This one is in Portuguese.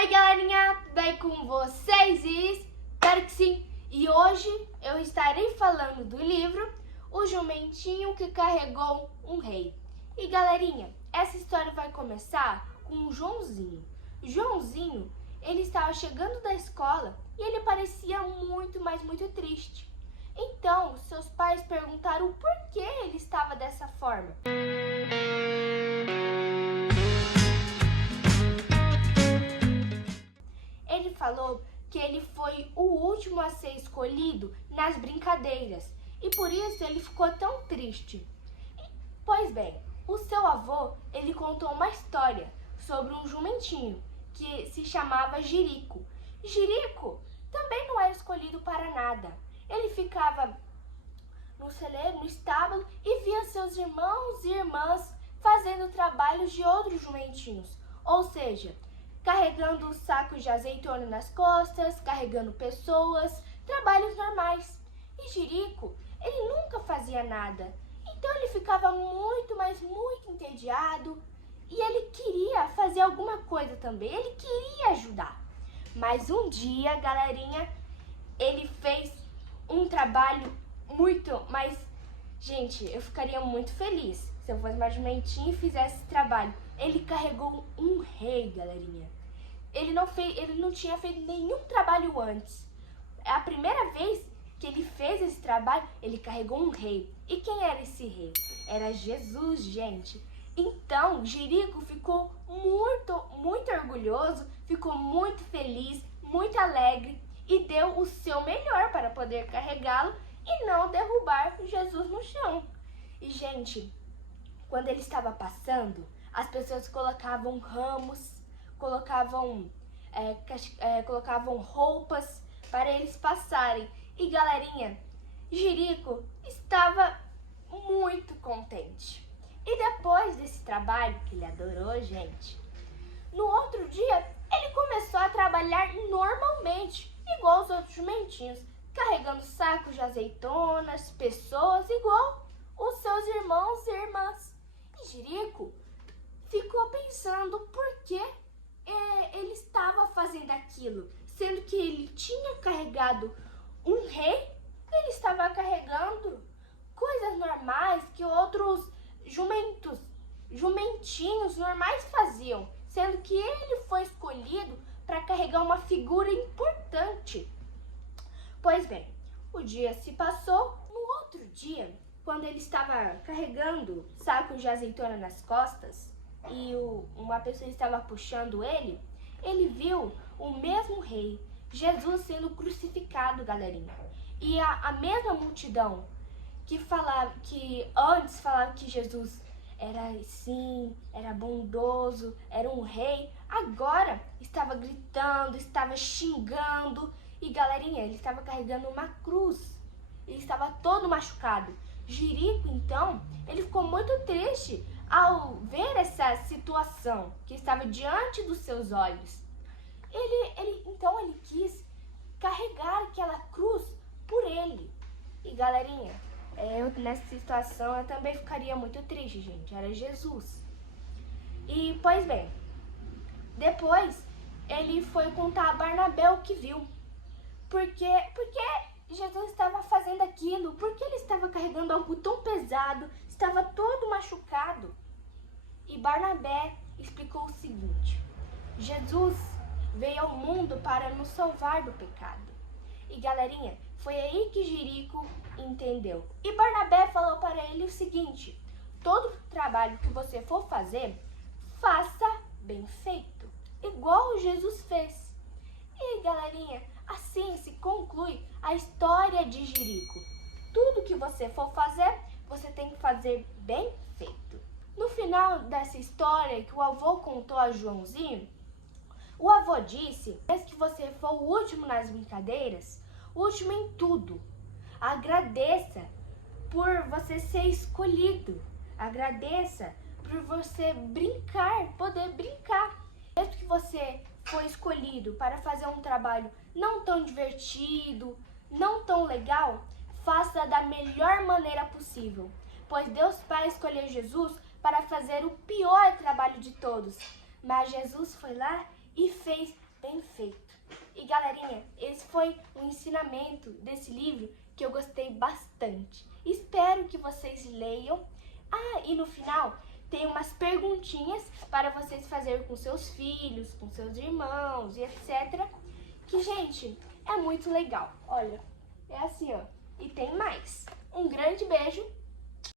Oi galerinha, tudo bem com vocês? Espero que sim! E hoje eu estarei falando do livro O Jumentinho que Carregou um Rei. E galerinha, essa história vai começar com o Joãozinho. Joãozinho, ele estava chegando da escola e ele parecia muito, mas muito triste. Então, seus pais perguntaram o porquê ele estava dessa forma. Ele falou que ele foi o último a ser escolhido nas brincadeiras e por isso ele ficou tão triste. Pois bem, o seu avô, ele contou uma história sobre um jumentinho que se chamava Jirico. Jirico também não era escolhido para nada. Ele ficava no celeiro, no estábulo e via seus irmãos e irmãs fazendo trabalhos de outros jumentinhos, ou seja, carregando sacos de azeitona nas costas, carregando pessoas, trabalhos normais. E Jirico, ele nunca fazia nada, então ele ficava muito, mas muito entediado e ele queria fazer alguma coisa também, ele queria ajudar. Mas um dia, galerinha, ele fez um trabalho muito, mas, gente, eu ficaria muito feliz se eu fosse mais jumentinho e fizesse esse trabalho. Ele carregou um rei, galerinha. Ele não tinha feito nenhum trabalho antes. É a primeira vez que ele fez esse trabalho, ele carregou um rei. E quem era esse rei? Era Jesus, gente. Então, Jirico ficou muito orgulhoso, ficou muito feliz, muito alegre e deu o seu melhor para poder carregá-lo e não derrubar Jesus no chão. E, gente, quando ele estava passando, as pessoas colocavam ramos, colocavam roupas para eles passarem. E galerinha, Jirico estava muito contente. E depois desse trabalho, que ele adorou, gente, no outro dia ele começou a trabalhar normalmente, igual os outros jumentinhos, carregando sacos de azeitonas, pessoas, igual os seus irmãos e irmãs. E Jirico ficou pensando por que ele estava fazendo aquilo, sendo que ele tinha carregado um rei, ele estava carregando coisas normais que outros jumentinhos normais faziam, sendo que ele foi escolhido para carregar uma figura importante. Pois bem, o dia se passou. No outro dia, quando ele estava carregando sacos de azeitona nas costas e uma pessoa estava puxando ele viu o mesmo rei, Jesus, sendo crucificado, galerinha. E a mesma multidão que antes falava que Jesus era assim, era bondoso, era um rei, agora estava gritando, estava xingando. E galerinha, ele estava carregando uma cruz, ele estava todo machucado. Jirico, então, ele ficou muito triste ao ver essa situação que estava diante dos seus olhos. Então ele quis carregar aquela cruz por ele. E galerinha, nessa situação eu também ficaria muito triste, gente. Era Jesus. E pois bem, depois ele foi contar a Barnabé o que viu. Porque Jesus estava fazendo aquilo? Porque ele estava carregando algo tão pesado, estava todo machucado. E Barnabé explicou o seguinte: Jesus veio ao mundo para nos salvar do pecado. E galerinha, foi aí que Jirico entendeu. E Barnabé falou para ele o seguinte: todo trabalho que você for fazer, faça bem feito, igual Jesus fez. E galerinha, assim se conclui a história de Jirico. Tudo que você for fazer, você tem que fazer bem feito. No final dessa história que o avô contou a Joãozinho, o avô disse: mesmo que você for o último nas brincadeiras, o último em tudo, agradeça por você ser escolhido. Agradeça por você poder brincar. Mesmo que você foi escolhido para fazer um trabalho não tão divertido, não tão legal, faça da melhor maneira possível, pois Deus Pai escolheu Jesus para fazer o pior trabalho de todos, mas Jesus foi lá e fez bem feito. E galerinha, esse foi o ensinamento desse livro que eu gostei bastante. Espero que vocês leiam. Ah, e no final tem umas perguntinhas para vocês fazerem com seus filhos, com seus irmãos e etc. Que, gente, é muito legal. Olha, é assim, ó. E tem mais. Um grande beijo